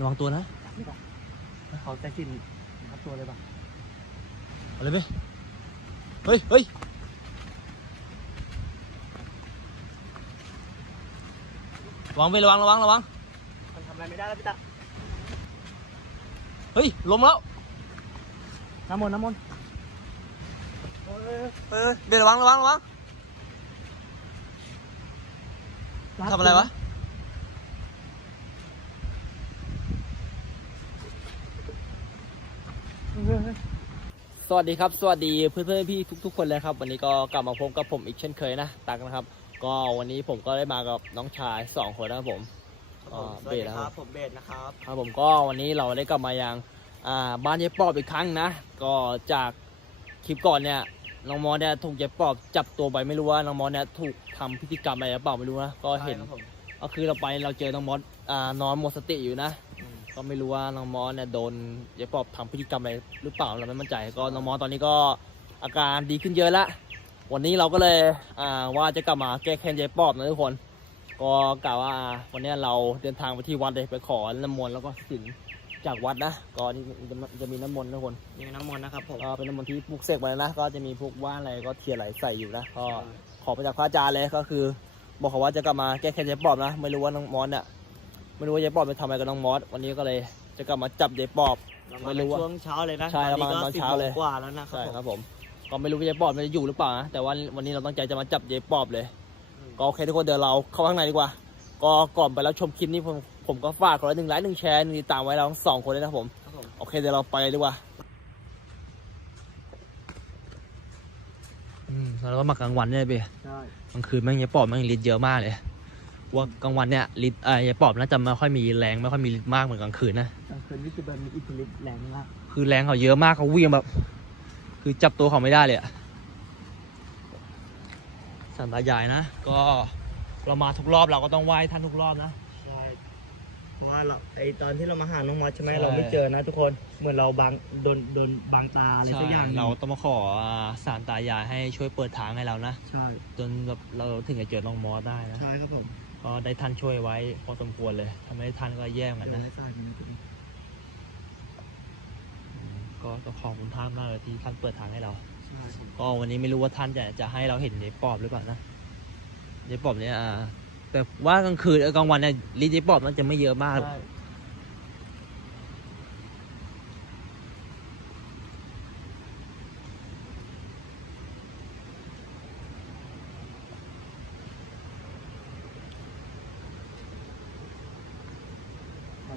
ระวังตัวนะจับไม่ได้เขาจะกินนับตัวเลยป่ะเอาเลยไปเฮ้ยเฮ้ยระวังไประวังระวังระวังมันทำอะไรไม่ได้แล้วพี่ตาเฮ้ยล้มแล้วน้ำมนต์น้ำมนต์เออเบลระวังระวังระวังทำอะไรวะ สวัสดีครับ สวัสดีเพื่อนเพื่อนๆพี่ทุก ๆ คนเลยครับ วันนี้ก็กลับมาพบกับผมอีกเช่นเคยนะตักนะครับ ก็วันนี้ผมก็ได้มากับน้องชายสองคนนะครับผมครับผมอ่าสวัสดีเบสนะคครัรับบผมเบสนะครับครับผมก็วันนี้เราได้กลับมายังอ่าบ้านยายปอบอีกครั้งนะ ก็จากคลิปก่อนเนี่ยน้องมอสเนี่ยถูกยายปอบจับตัวไปไม่รู้ว่าน้องมอสเนี่ยถูกทำพิธีกรรมอะไรหรือเปล่าไม่รู้นะก็เห็นใช่ครับผมก็คือเราไปเราเจอน้องมอสอ่านอนหมดสติอยู่นะอืม ก็ไม่รู้ว่าน้องมอสเนี่ยโดนยายปอบทำพฤติกรรมอะไรหรือเปล่าเราไม่มั่นใจก็น้องมอสตอนนี้ก็อาการดีขึ้นเยอะละวันนี้เราก็เลยอ่าว่าจะกลับมาแก้แค้นยายปอบนะทุกคน ก็กล่าวว่าวันนี้เราเดินทางไปที่วัดเลยไปขอน้ำมนต์แล้วก็สินจากวัดนะก็นี่จะจะมีน้ำมนต์นะทุกคนนี่น้ำมนต์นะครับผมก็เป็นน้ำมนต์ที่ปลุกเสกมาแล้วนะ ก็จะมีพวกว่านอะไรก็เทียนไหลใส่อยู่นะก็ขอไปจากพระอาจารย์เลยก็คือ บอกเขาว่าจะกลับมาแก้แค้นยายปอบนะ ไม่รู้ว่าน้องมอสเนี่ย ไม่รู้ว่ายายปอบไปทำอะไรกับน้องมอสวันนี้ก็เลยจะกลับมาจับยายปอบเราไม่มารู้ว่า ช่วงเช้าเลยนะใช่เรามาก็ตอนสิบเช้าโมเลยงกว่าแล้วนะครัใช่บผมครับผมก็ไม่รู้ว่ายายปอบมันจะอยู่หรือเปล่านะแต่ว่าวันนี้เราตั้งใจจะมาจับยายปอบเลย อืม ก็โอเคทุกคนเดี๋ยวเราเข้าข้างในดีกว่า ก็ก่อนไปแล้วชมคลิปนี้ผมผมก็ฝากคนละหนึ่งไลค์หนึ่งแชร์หนึ่งติดตามไว้เราทั้งสองคนเลยนะครับผม ครับผมโอเคเดี๋ยวเราไปเลยดีกว่า อืมแล้วก็มากลางวันเนี่ยเบใช่กลางคืนแม่งยายปอบแม่งฤทธิ์เยอะมากเลย ว่ากลางวันเนี่ยฤทธิ์เอ่อยายปอบน่าจะไม่ค่อยมีแรงไม่ค่อยมีฤทธิ์มากเหมือนกลางคืนนะกลางคืนนี่คือแบบมีอิทธิฤทธิ์แรงมากคือแรงเขาเยอะมากเขาวิ่งแบบ คือจับตัวเขาไม่ได้เลยอะสันตายายนะ ก็เรามาทุกรอบเราก็ต้องไหว้ท่านทุกรอบนะใช่เพราะว่าเราไอตอนที่เรามาหาน้องมอสใช่ไหมใช่เราไม่เจอนะทุกคนเหมือนเราบังโดนโดนบังตาอะไรสักอย่างหนึ่งเราต้องมาขออ่าสารตายายให้ช่วยเปิดทางให้เรานะใช่จนแบบเราถึงจะเจอน้องมอสได้นะใช่ครับผม ก็ได้ท่านช่วยไว้ พอสมควรเลยถ้าไม่ได้ท่านก็แย่เหมือนกันเดินนะให้สายนี้ทุกคนก็ต้องขอบคุณท่านมากเลยที่ท่านเปิดทางให้เราใช่ผมก็วันนี้ไม่รู้ว่าท่านจะจะให้เราเห็นยายปอบหรือเปล่านะยายปอบเนี่ยอ่าแต่ว่ากลางคืนเออกลางวันเนี่ยลิ้นยายปอบมันจะไม่เยอะมาก ใช่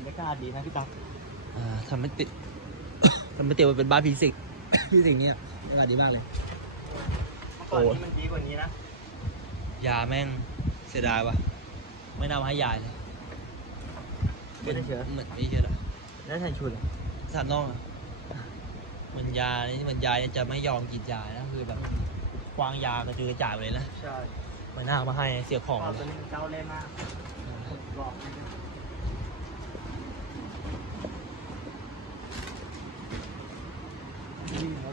รรยากาศดีนะพี่ตั๊กอ่าทำไม่ติด ทำไม่ติดว่าเป็นบ้านพีสิก พีสิกเนี่ยอากาศดีมากเลย เมื่อก่อนนี้มันดีกว่านี้นะยาแม่งเสียดายว่ะ ไม่น่ามาให้ยายเลยไม่ได้เชื้อเหมือนไม่เชื่อหรอแล้วทันชุนสานน้องอะเหมือนยานี่เหมือนยาเนี่ยจะไม่ยอมกินยานะคือแบบควางยากระจุยกระจายไปเลยนะใช่ไม่น่ามาให้เสียของขอเลตัวยนี้มันเจ้าเล่ห์มากหลอกเลยนะ วิ่งรถเต็มเลย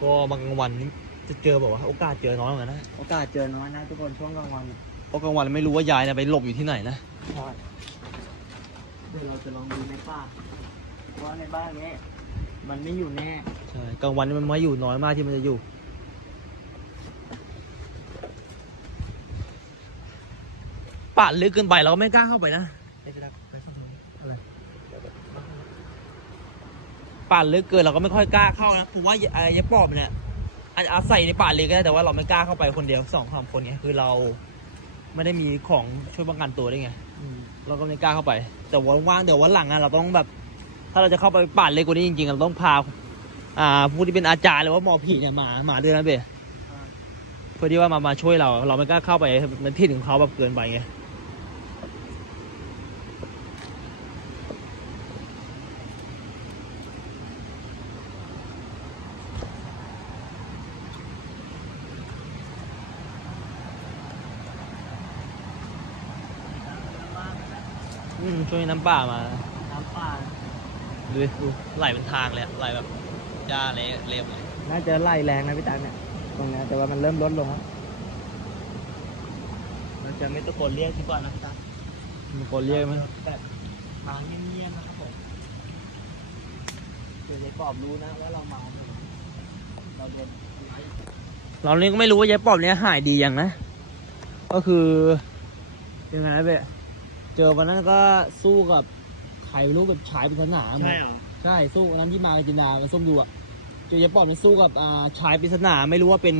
ก็บางกลางวันนี่จะเจอบอกว่าโอกาสเจอน้อยเหมือนกันนะโอกาสเจอน้อยนะทุกคนช่วงกลางวันเพราะกลางวันไม่รู้ว่ายายเนี่ยไปหลบอยู่ที่ไหนนะใช่เดี๋ยวเราจะลองดูในป่าเพราะว่าในบ้านนี้มันไม่อยู่แน่ใช่กลางวันมันมาอยู่น้อยมากที่มันจะอยู่ ป่าลึกเกินไปเราก็ไม่กล้าเข้าไปนะไอ้กระดักไปข้างบนอะไร ป่าลึกเกินเราก็ไม่ค่อยกล้าเข้านะผมว่าไอ้ยายปอบเนี่ยอาจจะอาศัยในป่าลึกก็ได้แต่ว่าเราไม่กล้าเข้าไปคนเดียวสองสามคนไงคือเราไม่ได้มีของช่วยป้องกันตัวได้ไงอืมเราก็ไม่กล้าเข้าไป แต่ว่าว่างเดี๋ยววันหลังอะเราต้องแบบ ถ้าเราจะเข้าไปป่าลึกกว่านี้จริงๆเราต้องพาอ่าผู้ที่เป็นอาจารย์หรือว่าหมอผีเนี่ยมามาด้วยนะเบใช่เพื่อที่ว่ามามาช่วยเรา เราไม่กล้าเข้าไปมันที่ของเขาแบบเกินไปไง ช่วยน้ำป่ามา น้ำป่าดูดิดูไหลเป็นทางเลยอะไหลแบบหญ้าเละเละเลยน่าจะไล่แรงนะพี่ตั๊กเนี่ยตรงนี้แต่ว่ามันเริ่มลดลงแล้วแล้วจะไม่ตะโกนเรียกดีกว่านะพี่ตั๊กมีคนเรียกไหมแบบทางเงียบๆนะครับผมเดี๋ยวยายปอบรู้นะว่าเรามาเนี่ยเราโดนทำร้ายเรานี่ก็ไม่รู้ว่ายายปอบเนี้ยหายดียังนะ ก็คือยังไงนะเบะ เจอวันนั้นก็สู้กับใครไม่รู้แบบชายปริศนาใช่เหรอใช่สู้วันนั้นที่มากับจินดามาส้มดูอะเจอยายปอบเนี่ยสู้กับอ่าชายปริศนาไม่รู้ว่าเป็น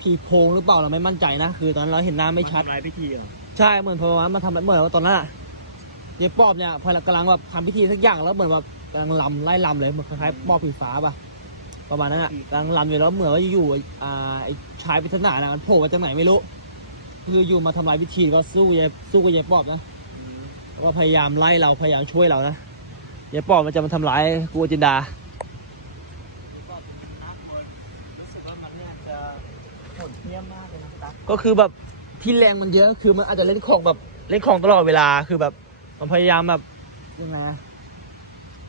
ผีโพงหรือเปล่าเราไม่มั่นใจนะคือตอนนั้นเราเห็นหน้าไม่ชัด นทำร้ายพิธีเหรอใช่เหมือนพอมาทำเหมือนว่าตอนนั้นอะยายปอบเนี่ยพอกำลังแบบทำพิธีสักอย่างแล้วเหมือนแบบกำลังลำไล่ลำเลยเหมือนคล้ายๆปอบผีฟ้าป่ะประมาณนั้นอะกำลังลำอยู่แล้วเหมือนว่าอยู่ๆอ่าไอ้ชายปริศนาน่ะมันโผล่มาจากไหนไม่รู้ คืออยู่มาทำลายพิธีก็สู้ยายสู้กับยายปอบนะแล้ว ก็พยายามไล่เราพยายามช่วยเรานะยายปอบมันจะมาทำร้ายกูจินดาก็คือแบบที่แรงมันเยอะคือมันอาจจะเล่นของแบบเล่นของตลอดเวลาคือแบบมันพยายามแบบยังไง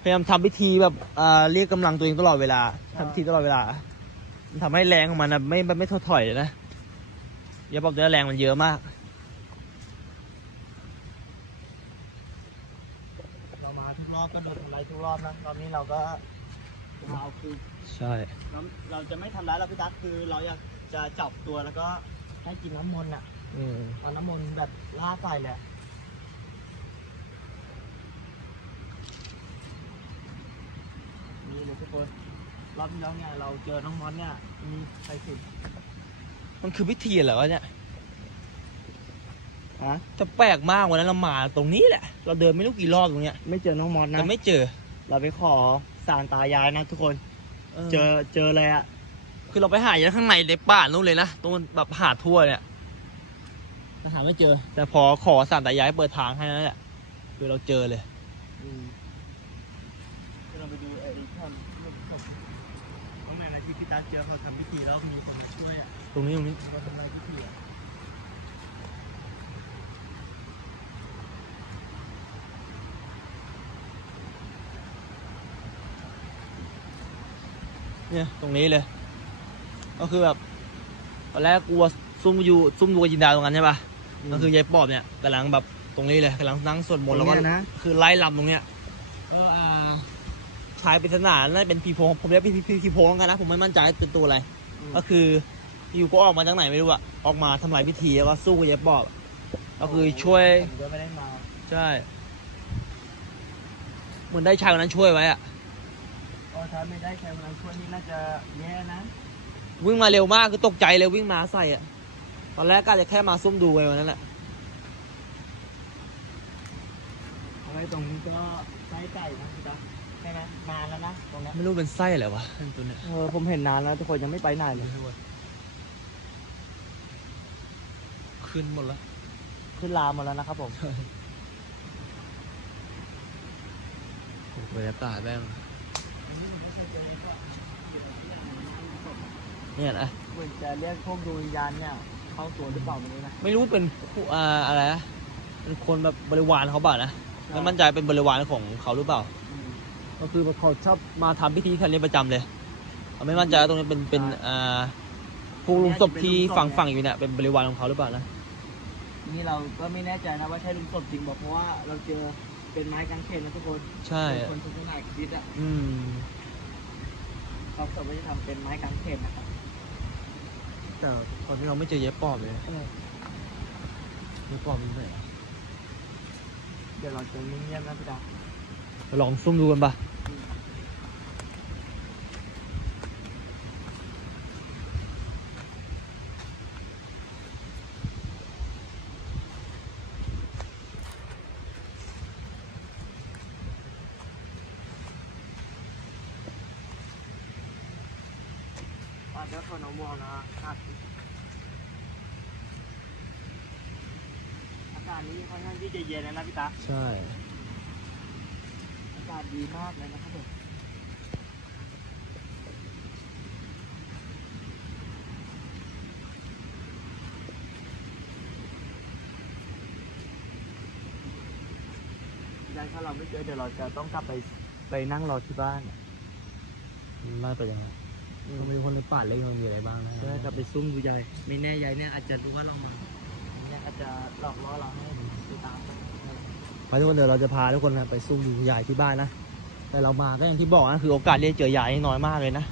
พยายามทำพิธีแบบอ่าเรียกกำลังตัวเองตลอดเวลาทำพิธีตลอดเวลามันทำให้แรงของมันนะไม่ไม่ไม่ถดถอยเลยนะอย่าบอกว่าแรงมันเยอะมาก เรามาทุ กรอบก็โดนทำร้ายทุกรอบนะรอบนี้เราก็มาเอาคือใช่เราเราจะไม่ทำร้ายเราพี่ตั๊กคือเราอยากจะจับตัวแล้วก็ให้กินน้ำมนต์อะอืมเอาน้ำมนต์แบบลาดใส่แหละนี่เลยทุกคนรอบที่แล้วเนี่ยเราเจอน้องมอนเนี่ยมีใครสิทธิ์มันคือพิธีเหรอวะเนี่ย ฮะจะแปลกมากวันนั้นเรามาตรงนี้แหละ เราเดินไม่รู้กี่รอบตรงเนี้ยไม่เจอน้องมอนนะแต่ไม่เจอ เราไปขอสารตายายนะทุกคน เจอเจอเลยอะคือเราไปหาอย่างข้างในในป่านู่นเลยนะตรงแบบหาทั่วเนี่ยแต่หาไม่เจอ แต่พอขอสารตายายเปิดทางให้นั่นแหละคือเราเจอเลยอืมเราไปดูไอ้ท่อนลูกศพเพราะแม่นะที่พี่ตาเจอเขาทำพิธีแล้วมีคนมาช่วยอะตรงนี้ตรงนี้เขาทำอะไรพิธีอะ เนี่ยตรงนี้เลย ก็คือแบบตอนแรกกลัวซุ่มอยู่ซุ่มดูกับจินดาตรงนั้นใช่ปะก็คือยายปอบเนี่ยกำลังแบบตรงนี้เลยกำลังนั่งสวดมนต์แล้วก็ตรงเนี้ยนะคือไล่ลำตรงเนี้ยก็อ่าชายปริศนาน่าจะเป็นผีโพงผมเรียกผีผีผีโพงแล้วกันนะผมไม่มั่นใจว่าเป็นตัวอะไร ก็คืออยู่ก็ออกมาจากไหนไม่รู้อะออกมาทำลายพิธีแล้วก็สู้กับยายปอบ ก็คือช่วยผมก็ไม่ได้มาใช่เหมือนได้ชายคนนั้นช่วยไว้อะ ก็ถ้าไม่ได้ใครมาช่วยนี่น่าจะแย่นะ วิ่งมาเร็วมากคือตกใจเลยวิ่งมาใส่อะตอนแรกก็อาจจะแค่มาซุ่มดูไว้วันนั้นแหละเอาไว้ตรงนี้ก็ไส้ไก่นะพี่ตาใช่ไหมนานแล้วนะตรงเนี้ยไม่รู้เป็นไส้อะไรวะตัวเนี้ยเออผมเห็นนานแล้วทุกคนยังไม่ไปไหนเลยขึ้นหมดแล้วขึ้นลามหมดแล้วนะครับผม บรรยากาศแม่ง เนี่ยนะเหมือนจะเรียกพวกดวงวิญญาณเนี่ยเข้าตัวหรือเปล่าไม่รู้นะ ไม่รู้เป็นผู้อ่าอะไรนะเป็นคนแบบบริวารเขาเปล่านะไม่มั่นใจเป็นบริวารของเขาหรือเปล่า อืมก็คือเขาชอบมาทำพิธีแค่นี้ประจำเลยเราไม่มั่นใจว่าตรงนี้เป็นเป็นอ่าผู้ลุงศพที่ฝังฝังอยู่เนี่ยเป็นบริวารของเขาหรือเปล่านะนี่เราก็ไม่แน่ใจนะว่าใช่ลุงศพจริงบอกเพราะว่าเราเจอเป็นไม้กางเขนนะทุกคนใช่ เป็นคนทุกขนาดคิดอะอืม เขาศพก็จะทำเป็นไม้กางเขนนะครับ แต่ตอนนี้เราไม่เจอเย็บปอบเลยเย็บปอบอยู่ไหนเดี๋ยวเราจะเงียบๆนะพี่ดาวลองซุ่มดูกันปะอ่าเดี๋ยวคนน้องบัวนะครับอากาศ นี้ค่อนข้างที่จะเย็นนะนะพี่ตาใช่ อากาศดีมากเลยนะครับผมยังถ้าเราไม่เจอเดี๋ยวเราจะต้องกลับไปไปนั่งรอที่บ้านน่าไปยังไงเขาไม่รู้คนในป่าเล็กมันมีอะไรบ้างนะ ก็กลับไปซุ่มดูยายไม่แน่ยายเนี่ยอาจจะรู้ว่าเรามา เนี่ยก็จจะหลอกล่อเราให้ไปตามไปทุกคนเดี๋ยวเราจะพาทุกคนนะไปซุ่มดูยายที่บ้านนะ แต่เรามาก็อย่างที่บอกนะคือโอกาสที่จะเจอยายนี่น้อยมากเลยนะ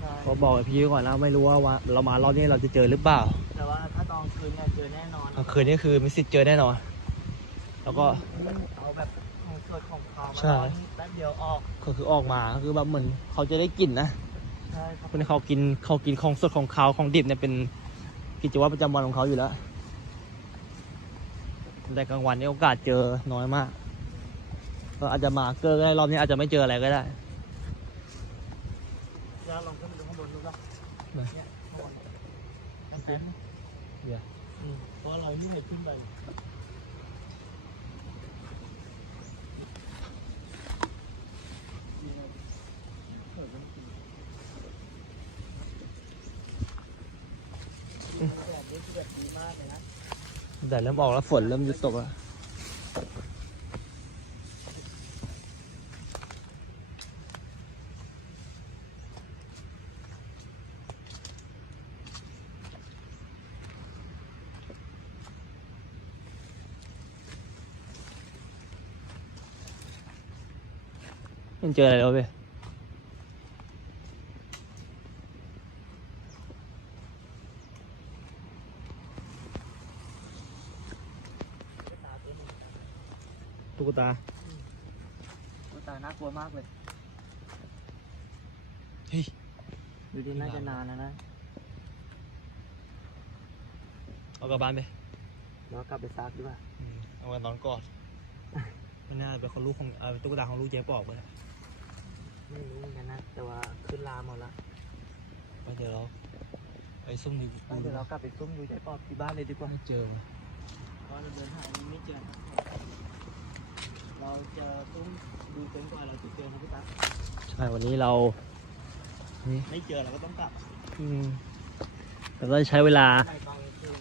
ใช่ก็บอกกับพี่ก่อนนะไม่รู้ว่าว่าเรามารอบนี้เราจะเจอหรือเปล่า แต่ว่าถ้าตอนคืนเนี่ยเจอแน่นอนกลางคืนนี่คือมีสิทธิ์เจอแน่นอน แล้วก็เอาแบบของสดของเขามาใช่ตอนแป๊บเดียวออกก็คือออกมาก็คือแบบเหมือนเขาจะได้กลิ่นนะใช่ครับคนที่เขากินเขากินของสดของขาวของดิบเนี่ยเป็นกิจวัตรประจำวันของเขาอยู่แล้ว แต่กลางวันนี่โอกาสเจอน้อยมาก ก็อาจจะมาเกอร์ก็ได้รอบนี้อาจจะไม่เจออะไรก็ได้แล้วลองขึ้นไปดูข้างบนดูป่ะไหนเนี่ยข้างบนตั้งแต่เดี๋ยวอืมเพราะเราที่ให้ขึ้นไป แบบนี้คือแบบดีมากเลยนะ แต่เริ่มออกแล้วฝนเริ่มหยุดตกแล้วมันเจออะไรแล้วเว้ย ตาตัวหนึ่ง ตุ๊กตาตัวตาน่ากลัวมากเลยเฮ้ยดูดิน่าจะนานแล้วนะเอากลับบ้านไปเรากลับไปซักดีกว่าเอาไว้นอนกอดไม่น่าเป็นคนลูกของเอาตุ๊กตาของลูกเจ๊ปอบไปแล้วไม่รู้เหมือนกันนะแต่ว่าขึ้นลาหมดละไปเดี๋ยวเราไปซุ่มดูงั้นเดี๋ยวเรากลับไปซุ่มดูใจปอบที่บ้านเลยดีกว่าไม่เจอว่ะเพราะเราเดินหายังไม่เจอนะ เราจะซุ่มดูจนกว่าเราจะเจอนะพี่ตาใช่วันนี้เราไม่เจอเราก็ต้องกลับอืมเราก็ใช้เวลา ในตอนกลางคืน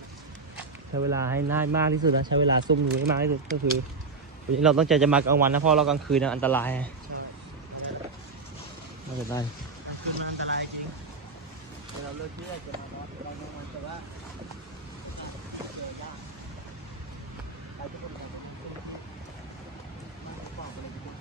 ใช้เวลาให้น่ายมากที่สุดนะใช้เวลาซุ่มดูให้มากที่สุดก็คือวันนี้เราต้องใจจะมากลางวันนะเพราะเรากลางคืนนะอันตรายใช่น่าจะได้คือมันอันตรายจริงเราเลือกที่จะมานอนเรานอนแต่ว่าเจอได้ไปทุกคนไปทุกคนนั่งขวางไปเลยดีกว่า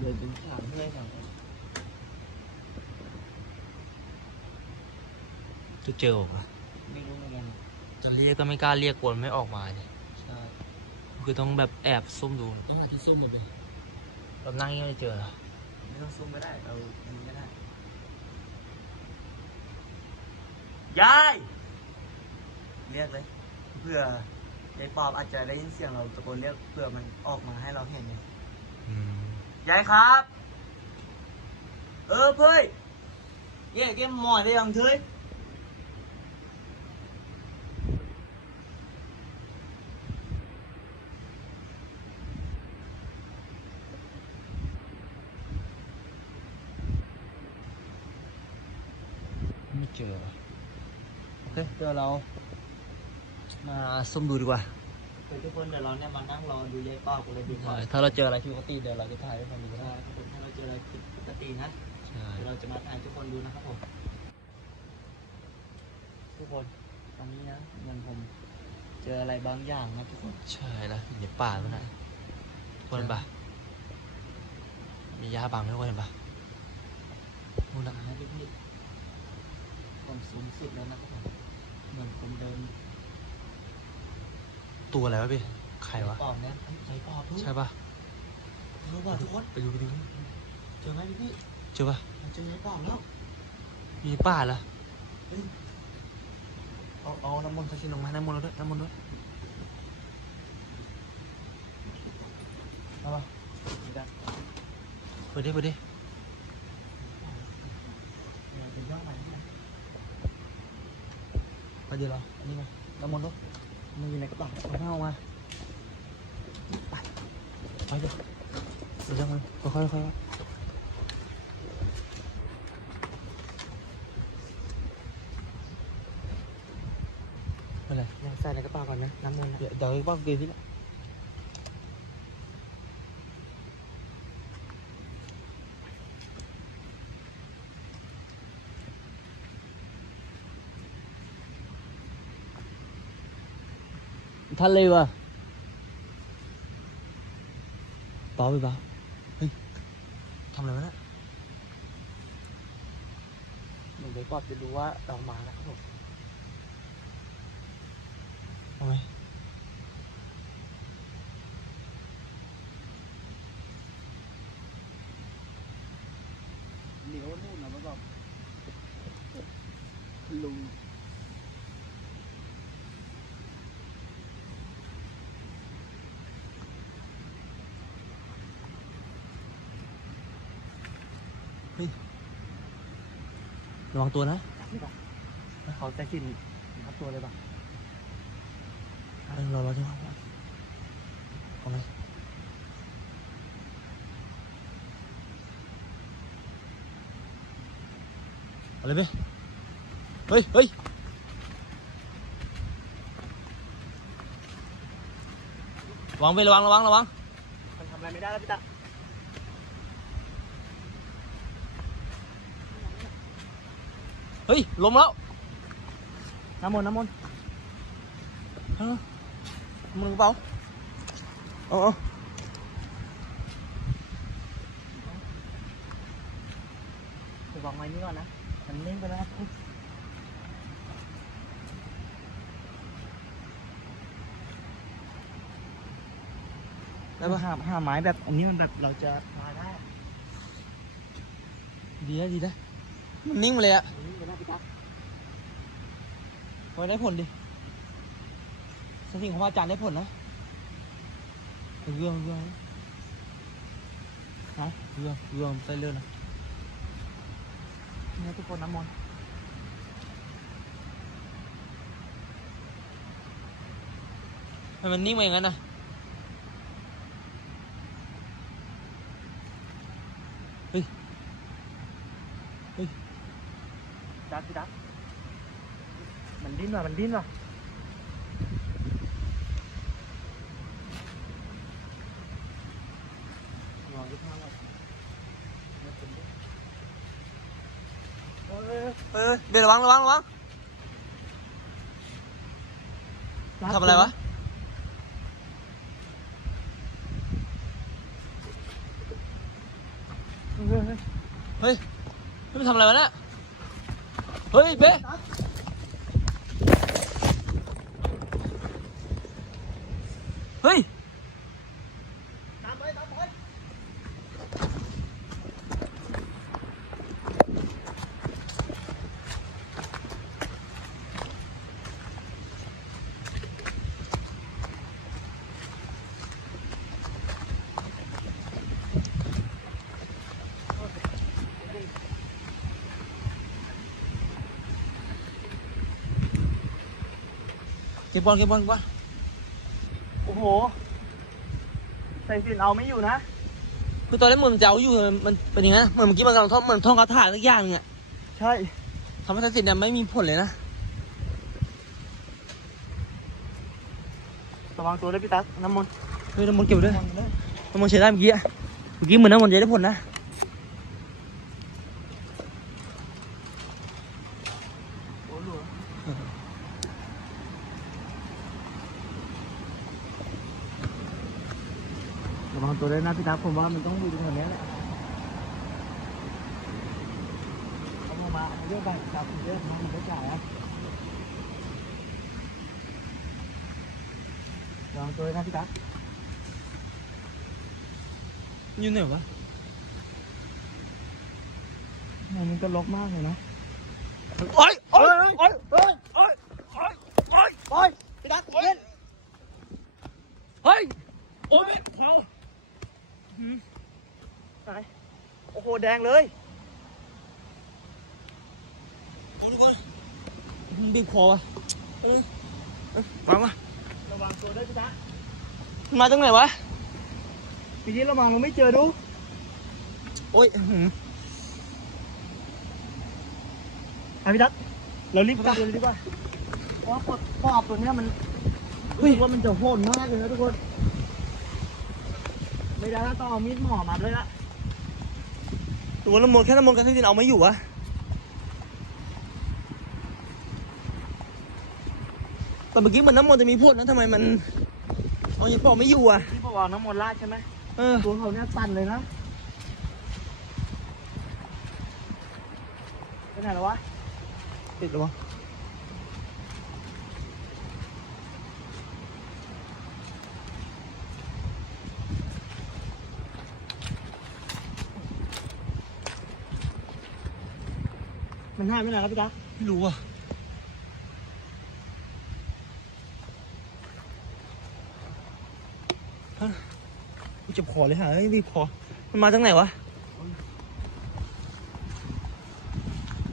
เดินถึงถามเพื่อนจะเจอหรอไม่รู้เหมือนกันจะเรียกก็ไม่กล้าเรียกกวนไม่ออกมาเลยใช่คือต้องแบบแอบซุ่มดูต้องหาที่ซุ่มหมดเลยเรานั่งยังไม่เจอเหรอไม่ต้องซุ่มก็ได้เราอันนี้ก็ได้ยายเรียกเลยเพื่อยายปอบอาจจะได้ยินเสียงเราตะโกนเรียกเพื่อมันออกมาให้เราเห็นไงอืม ยายครับ เออเพื่อยเย่เกมหมอนได้ยังเธอไม่เจอเหรอโอเค เดี๋ยวเรามาซุ่มดูดีกว่า ทุกคนเดี๋ยวเราเนี่ยมานั่งรอดูยายปอบกันเลยดีกว่าถ้าเราเจออะไรผิดปกติเดี๋ยวเราจะถ่ายให้ฟังดูใช่ได้ครับผมถ้าเราเจออะไรผิดปกตินะใช่เดี๋ยวเราจะมาถ่ายให้ทุกคนดูนะครับผมทุกคนตอนนี้นะเหมือนผมเจออะไรบางอย่างนะทุกคนใช่แล้วอยู่ในป่ามันนะทุกคนเห็นปะมีหญ้าบังไหมทุกคนเห็นปะนู่นนะนะพี่พี่ผมสูงสุดแล้วนะครับผมเหมือนผมเดิน ตัวอะไรวะพี่ใครวะปอบเนี่ยใจปอบเพิ่งใช่ปะรู้ป่ะทุกคนไปดูไปดูเจอไหมพี่พี่เจอปะเจอใจปอบแล้วมีป่าเหรอเฮ้ยเอาเอาน้ำมนต์ทัชินลงมาน้ำมนต์เราด้วยน้ำมนต์ด้วยเอาปะนี่กันเปิดดิเปิดดิเดี๋ยวเป็นย่องใหม่นี่นะมาเดี๋ยวเราอันนี้มาน้ำมนต์ด้วยมันอยู่ในกระเป๋า เอาไม่เอามาไปไปเดี๋ยวเดี๋ยวจะ มาค่อยๆค่อยๆไม่เป็นไรยังใส่ใน กอดจะรู้ว่าเรามาแล้วครับผมทำไมเหนียวนู่นนะมันบอกลุง ระวังตัวนะเขาจะกินทับตัวเลยป่ะเราเราจะเอาเอาไหมเอาเลยไปเฮ้ยเฮ้ยระวังไประวังระวังระวังมันทำอะไรไม่ได้แล้วพี่ตา เฮ้ยลมแล้ว น้ำมนต์น้ำมนต์เออมึงเปล่าเอ๋อาไปวางไว้นี่ก่อนนะ มันนิ่งไปแล้วนะได้ปะหาหาไม้แบบอันนี้มันแบบเราจะมาได้ ดีนะดีนะมันนิ่งมาเลยอะนิ่ง ไปแล้วพี่ตาไว้ได้ผลดิสถิงของพระอาจารย์ได้ผลนะเรื่องเรื่องฮะเรื่องเรื่องใส่เรื่องนะเนี่ยทุกคนน้ำมนต์ทำไมมันนิ่งมาอย่างนั้นนะจั ดพี่ตามันดิ้นว่ะมันดิ้นว่ะลองดูข้างก่อนเออเออเดี๋ยวระวังระวังระวังทำอะไรวะเออเออเฮ้ยเฮ้ยมันทำอะไรวะเนี่ย เฮ้ยเบ๊เฮ้ย ตามไปตามไป เก็บบอลเก็บบอลเก็บบอลโอ้โหใส่สินเอาไม่อยู่นะคือตอนแรกเหมือนมันจะเอาอยู่มันมันเป็นอย่างนั้นนะเหมือนเมื่อกี้มันกำลังท่องเหมือนท่องคาถาสักอย่างหนึงอะใช่ทำให้ทัศน์เนี่ยไม่มีผลเลยนะระวังตัวด้วยพี่ตั๊กน้ำมนต์เฮ้ยน้ำมันต์เก็บไว้ด้วยระวังด้วยน้ำมันต์ใช้ได้เมื่อกี้อะเมื่อกี้เหมือนน้ำมันต์จะได้ผลนะ โอ้โหระวังตัวด้วยนะพี่ตั๊ก ผมว่ามันต้องอยู่ตรงนี้แหละเอามามาเยอะไปจับเยอะมามันก็จ่ายอะระวังตัวด้วยนะพี่ตั๊กอยู่ไหนวะมันก็ลกมากเลยนะโอ๊ยโอ๊ย โอ้ยโอ้ยโอ้ย โอ๊ยโอ๊ย โอ้ยพี่ตั๊กเล่น เฮ้ยโอ๊ยเขา ไหนโอ้โห แดงเลยโอ้ยทุกคนมันบีบคอวะเออเออวางมาระวังตัวด้วยพี่ตั๊กมันมาจากไหนวะพี่ที่ระวังเราไม่เจอดู โอ๊ยอื้อหือไปพี่ตั๊กเรารีบกลับเลยดีกว่าไราะว่าปอบตัวเนี้ยมันรู้สึกว่ามันจะโหดมากเลยนะทุกคน ไม่ได้แล้วต้องเอามีดหมอมาด้วยละ ตัวน้ำมนต์แค่น้ำมนต์กับไซซินเอาไม่อยู่อะแต่เมื่อกี้มันน้ำมนต์จะมีพ่นนะทำไมมันเอายายปอบไม่อยู่อะที่บอกว่าน้ำมนต์ราดใช่ไหมเออตัวเขาเนี่ยสั่นเลยนะไปไหนแล้ววะติดหรอวะ มันหายไปไหนแล้วพี่จ๊ะไม่รู้อะฮะกูเจ็บคอเลยฮะเฮ้ยรีบคอมันมาจากไหนวะ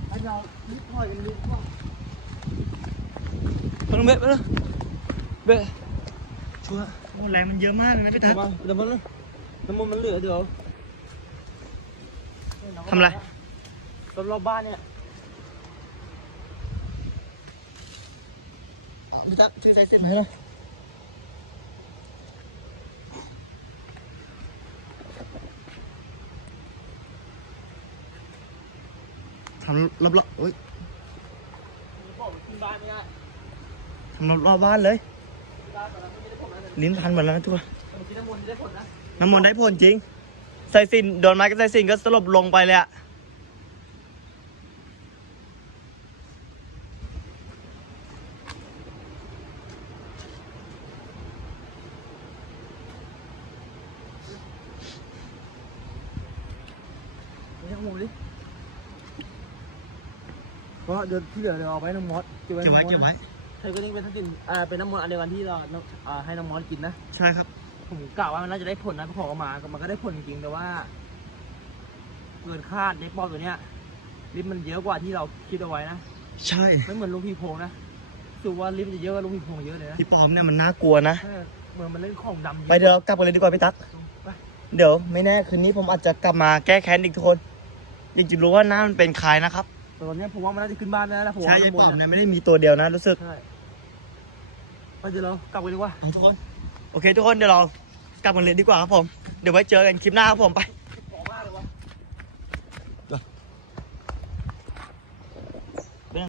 ไอ้เราลิบถอยกันลิบว่ามันเบะไปเลยเบะชัวร์โอ้แรงมันเยอะมากเลยนะพี่เดี๋ทัยวศน์มันเดี๋ยวมันน้ำมันมันเหลือเดี๋ยวทำไรรอบรอบๆบ้านเนี่ย พี่ตั๊กชื่อใจเส้นไหนล่ะทำรอบๆโอ้ยบอกขึ้นบ้านไม่ได้ทำรอบๆบ้านเลย ลิ้นพันหมดแล้วนะทุกคนน้ำมนต์ได้ผลนะน้ำมนต์ได้ผลจริงไซซินโดนไม้กับไซซินก็สลบลงไปเลยอะ ไม่ใช่งูดิ เพราะเดี๋ยวที่เหลือเดี๋ยวเอาไว้น้ำมอสเก็บไว้เก็บไว้น้ำมอสเก็บไว้ เธอก็นี่เป็นทั้งกินอ่าเป็นน้ำมนต์อันเดียวกันที่เราน้ำอ่าให้น้ำมอสกินนะ ใช่ครับ ผมกะว่ามันน่าจะได้ผลนะพอออกมาก็มันก็ได้ผลจริงๆแต่ว่าเกินคาดเด็กบอลตัวเนี้ยลิฟต์มันเยอะกว่าที่เราคิดเอาไว้นะ ใช่ ไม่เหมือนลูกพีโพงนะสูว่าลิฟต์จะเยอะกว่าลูกพีโพงเยอะเลยนะพี่ปอมเนี่ยมันน่ากลัวนะใช่เหมือนมันเล่นของดำยอะไปเดี๋ยวเรากลับกันเลยดีกว่าพี่ตั๊ก ไปเดี๋ยวไม่แน่คืนนี้ผมอาจจะกลับมาแก้แค้นอีกทุกคนอยากจะรู้ว่าหน้ามันเป็นใครนะครับ แต่ตอนเนี้ยผมว่ามันน่าจะขึ้นบ้านได้แล้วนะผมใช่ว่ายายปอมน้ำมนต์เนี่ยอะไม่ได้มีตัวเดียวนะรู้สึก ใช่ไปเดี๋ยวเรากลับกันดีกว่าทุกคน โอเค ทุกคนเดี๋ยวเรากลับกันเลยดีกว่าครับผม เดี๋ยวไว้เจอกันคลิปหน้าครับผมไป